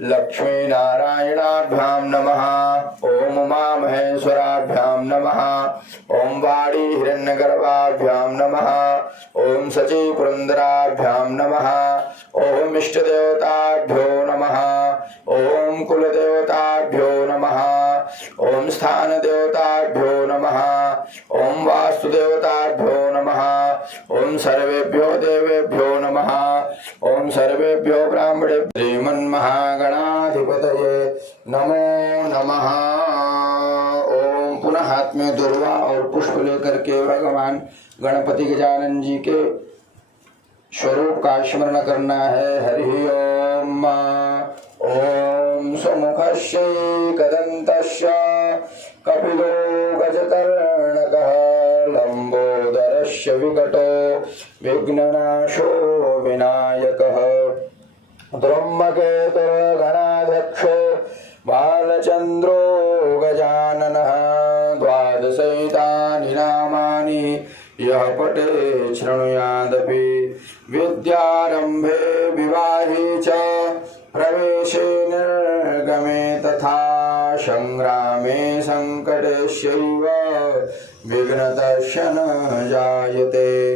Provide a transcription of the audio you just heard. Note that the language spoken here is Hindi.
लक्ष्मीनारायणाभ्यां नमः। ओम उमामहेश्वराभ्यां नमः। ओम वाणी हिरण्यगर्भाभ्यां नमः। ओम सची पुरंदराभ्यां नमः। ओम इष्टदेवताभ्यो नमः। ओम कुलदेवताभ्यो नमः। ओम स्थानदेवताभ्यो नमः। ओम वास्तुदेवताभ्यो नमः। ओम सर्वेभ्यो देवेभ्यो नमः। ओम सर्वेभ्यो ब्राह्मणेभ्यो श्रीमन्महागणाधिपतये नमो नमः। ओम पुनः हाथ में दुर्वा और पुष्प लेकर के भगवान गणपति गजानन जी के स्वरूप का स्मरण करना है। हरि ओम। ओम सुमुखस्य कदन्तस्य कपिलो गजकर्णकः लंबोदरस्य विकटो विघ्ननाशो विनायकः धर्मकेतुर्गणाध्यक्षो बालचन्द्रो गजाननः। द्वादशैतानि नामानि यः पठेत् शृणुयादपि विद्यारम्भे विवाहे च प्रवेशे निर्गमे तथा संग्रामे संकटेष्यैव विघ्नतस्य न जायते।